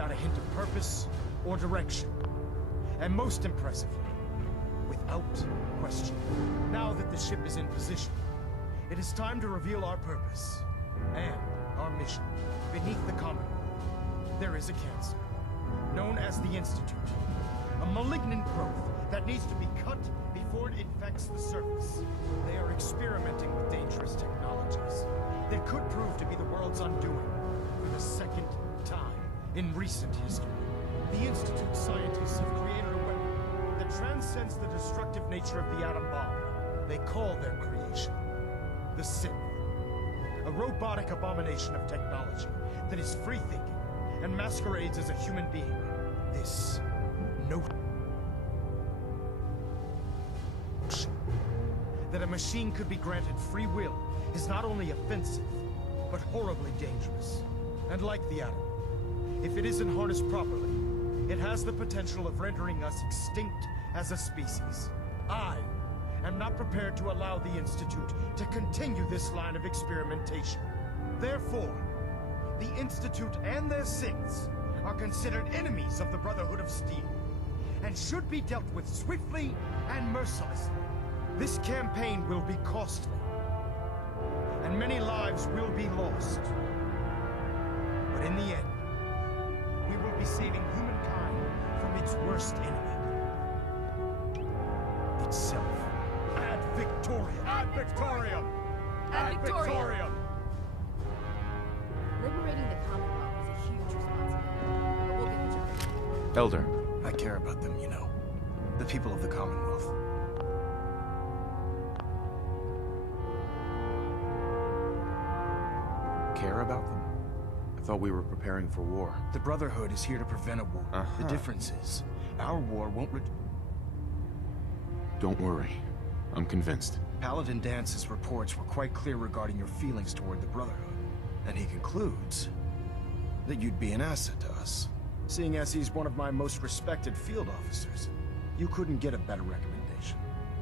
without a hint of purpose or direction. And most impressively, without question. Now that the ship is in position, it is time to reveal our purpose and our mission. Beneath the Commonwealth, there is a cancer, known as the Institute. A malignant growth that needs to be cut before it infects the surface. They are experimenting with dangerous technologies that could prove to be the world's undoing for the second time in recent history. The Institute scientists have created a weapon that transcends the destructive nature of the atom bomb. They call their creation the Synth. A robotic abomination of technology that is free-thinking and masquerades as a human being. This notion that a machine could be granted free will is not only offensive, but horribly dangerous. And like the atom, if it isn't harnessed properly, it has the potential of rendering us extinct as a species. I am not prepared to allow the Institute to continue this line of experimentation. Therefore, the Institute and their synths are considered enemies of the Brotherhood of Steel, and should be dealt with swiftly and mercilessly. This campaign will be costly, and many lives will be lost. But in the end, we will be saving humankind from its worst enemy. Itself. Ad Victoriam! Ad Victoriam! Ad Victoriam! Liberating the Commonwealth is a huge responsibility, but we'll get the job done. Elder. I care about them, you know. The people of the Commonwealth. Care about them? I thought we were preparing for war. The Brotherhood is here to prevent a war. The difference is, our war won't Don't worry. I'm convinced. Paladin Dance's reports were quite clear regarding your feelings toward the Brotherhood. And he concludes that you'd be an asset to us. Seeing as he's one of my most respected field officers, you couldn't get a better recommendation.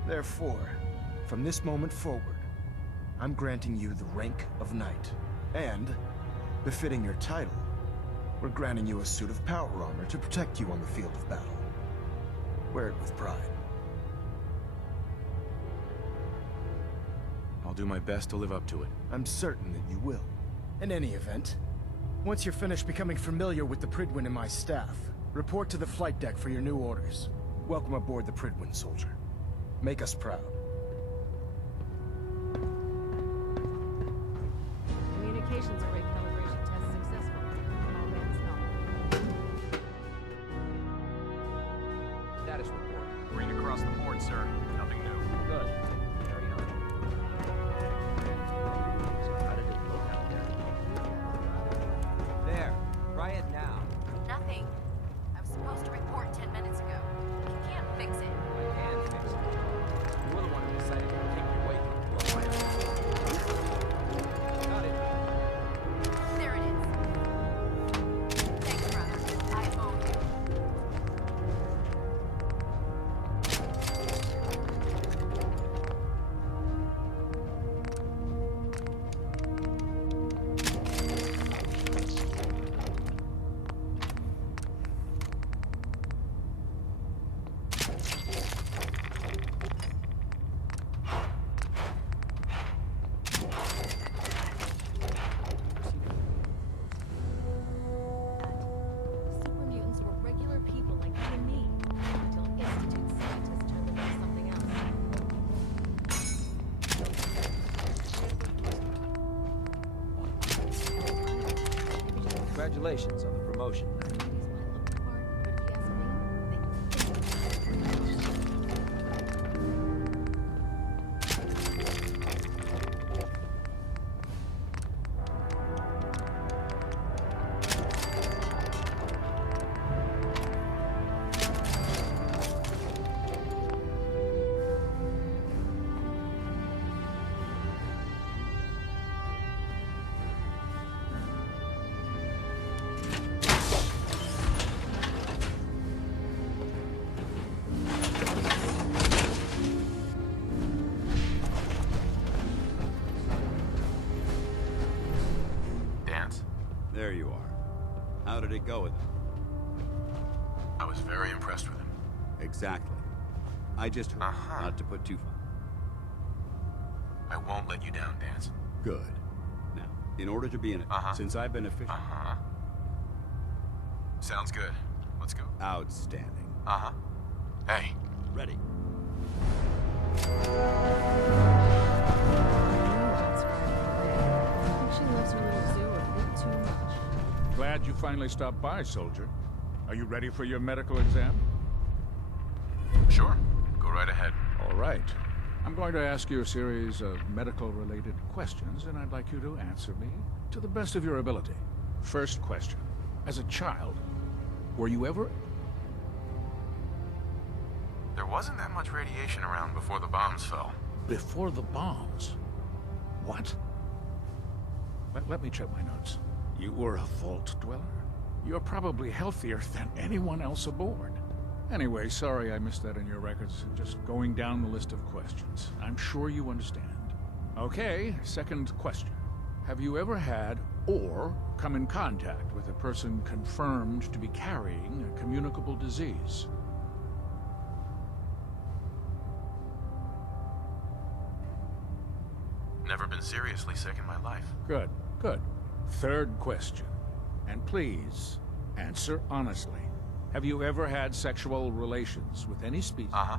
Therefore, from this moment forward, I'm granting you the rank of Knight. And, befitting your title, we're granting you a suit of power armor to protect you on the field of battle. Wear it with pride. I'll do my best to live up to it. I'm certain that you will. In any event, once you're finished becoming familiar with the Prydwen and my staff, report to the flight deck for your new orders. Welcome aboard the Prydwen, soldier. Make us proud. Communications array calibration test successful. All hands known. Status report. Green across the board, sir. Nothing new. Good. Carry on. So how did it look out there? There. Try it now. Nothing. I was supposed to report 10 minutes ago. You can't fix it. I can fix it. You're the one who decided to take your way through a fire. Got it. There it is. Thanks, brother. I owe you. Super mutants were regular people like you and me, until Institute scientists turned them into something else. Congratulations on the promotion. These might look the part, but if you ask me, Dance. There you are. How did it go with him? I was very impressed with him. Exactly. I just hope not to put too far. I won't let you down, Danse. Good. Now, in order to be in it, since I've been official... Sounds good. Let's go. Outstanding. Hey. Ready. That's right. I think she loves her little zoo a bit too much. Glad you finally stopped by, soldier. Are you ready for your medical exam? Sure. Go right ahead. All right. I'm going to ask you a series of medical-related questions, and I'd like you to answer me to the best of your ability. First question. As a child, were you ever... There wasn't that much radiation around before the bombs fell. Before the bombs? What? Let me check my notes. You were a vault dweller? You're probably healthier than anyone else aboard. Anyway, sorry I missed that in your records. Just going down the list of questions. I'm sure you understand. Okay, second question. Have you ever had or come in contact with a person confirmed to be carrying a communicable disease? Never been seriously sick in my life. Good, good. Third question. And please, answer honestly. Have you ever had sexual relations with any species? No.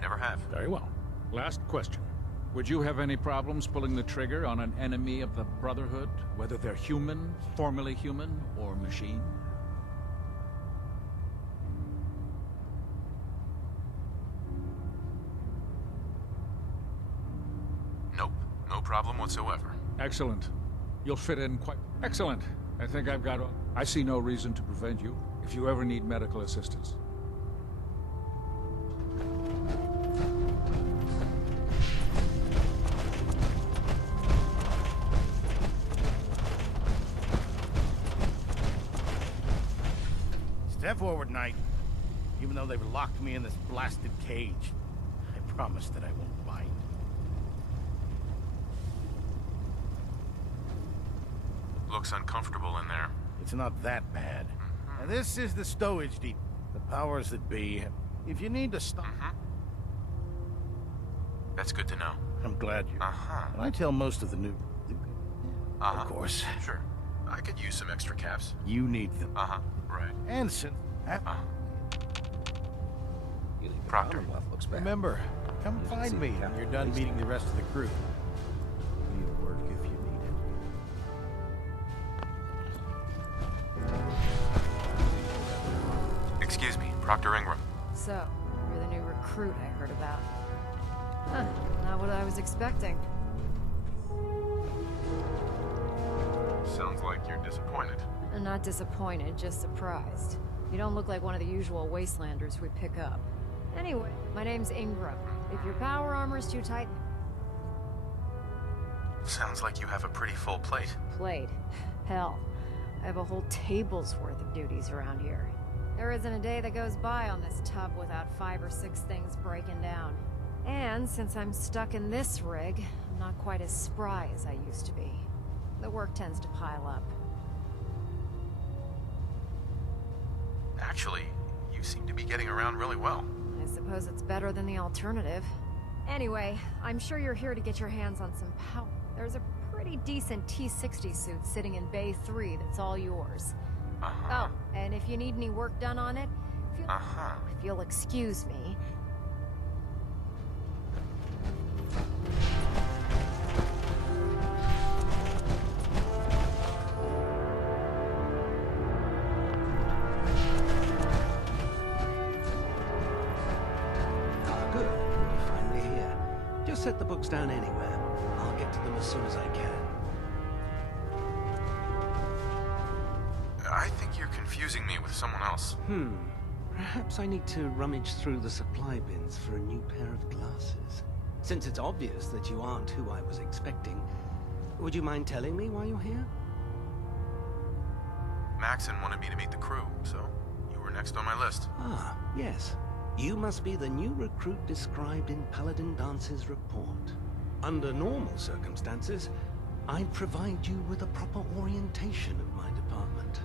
Never have. Very well. Last question. Would you have any problems pulling the trigger on an enemy of the Brotherhood, whether they're human, formerly human, or machine? Nope. No problem whatsoever. Excellent. You'll fit in quite... Excellent. I think I've got... I see no reason to prevent you if you ever need medical assistance. Step forward, Knight. Even though they've locked me in this blasted cage, I promise that I won't bite. Looks uncomfortable in there. It's not that bad. Now, this is the stowage deep. The powers that be. If you need to stop... That's good to know. I'm glad you... And I tell most of the new... Of course. Sure. I could use some extra caps. You need them. Right. And since... Proctor. Looks bad. Remember, come find me when you're done meeting the rest of the crew. We'll work if you need it. Excuse me, Proctor Ingram. So, you're the new recruit I heard about. Huh, not what I was expecting. Sounds like you're disappointed. I'm not disappointed, just surprised. You don't look like one of the usual wastelanders we pick up. Anyway, my name's Ingram. If your power armor's too tight... Sounds like you have a pretty full plate. Plate. Hell, I have a whole table's worth of duties around here. There isn't a day that goes by on this tub without 5 or 6 things breaking down. And since I'm stuck in this rig, I'm not quite as spry as I used to be. The work tends to pile up. Actually, you seem to be getting around really well. I suppose it's better than the alternative. Anyway, I'm sure you're here to get your hands on some power. There's a pretty decent T-60 suit sitting in Bay 3 that's all yours. Oh, and if you need any work done on it, if you'll excuse me... Good. We're finally here. Just set the books down anywhere. I'll get to them as soon as I can. I think you're confusing me with someone else. Perhaps I need to rummage through the supply bins for a new pair of glasses. Since it's obvious that you aren't who I was expecting, would you mind telling me why you're here? Maxon wanted me to meet the crew, so you were next on my list. Ah, yes. You must be the new recruit described in Paladin Dance's report. Under normal circumstances, I'd provide you with a proper orientation of my department.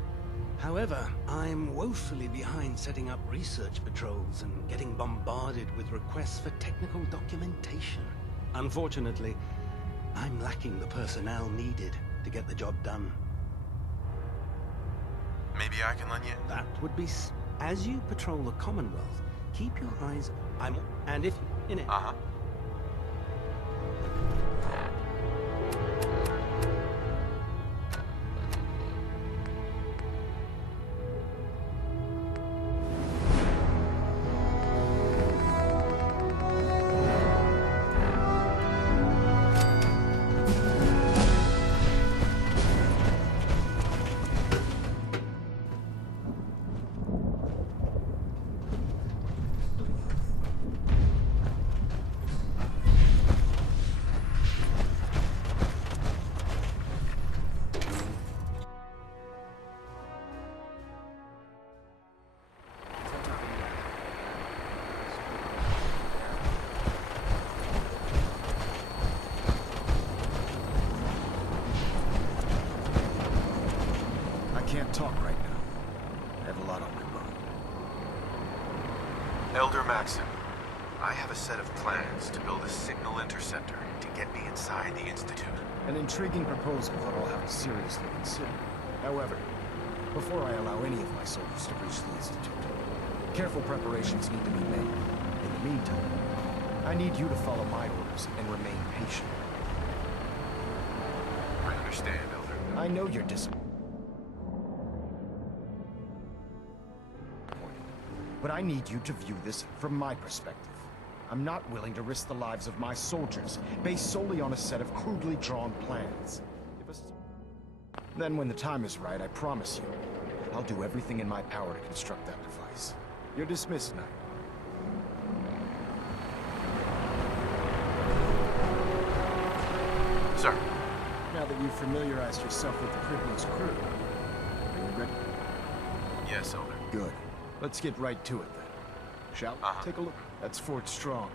However, I'm woefully behind setting up research patrols and getting bombarded with requests for technical documentation. Unfortunately, I'm lacking the personnel needed to get the job done. Maybe I can lend you. That would be as you patrol the Commonwealth, keep your eyes... And if... in it... Uh-huh. Can't talk right now. I have a lot on my mind. Elder Maxim, I have a set of plans to build a signal interceptor to get me inside the Institute. An intriguing proposal that I'll have to seriously consider. However, before I allow any of my soldiers to reach the Institute, careful preparations need to be made. In the meantime, I need you to follow my orders and remain patient. I understand, Elder. I know you're disappointed. But I need you to view this from my perspective. I'm not willing to risk the lives of my soldiers, based solely on a set of crudely drawn plans. Then when the time is right, I promise you, I'll do everything in my power to construct that device. You're dismissed, Knight. Sir. Now that you've familiarized yourself with the Caribbean's crew, are you ready? Yes, Elder. Good. Let's get right to it then. Shall we? Take a look. That's Fort Strong.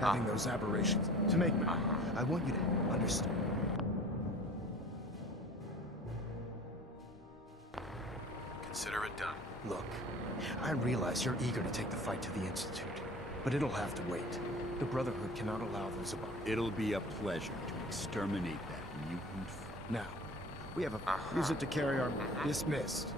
Having those aberrations. To make me, I want you to understand. Consider it done. Look, I realize you're eager to take the fight to the Institute, but it'll have to wait. The Brotherhood cannot allow those above. It'll be a pleasure to exterminate that mutant. Now, we have a... Use it to carry our... Dismissed.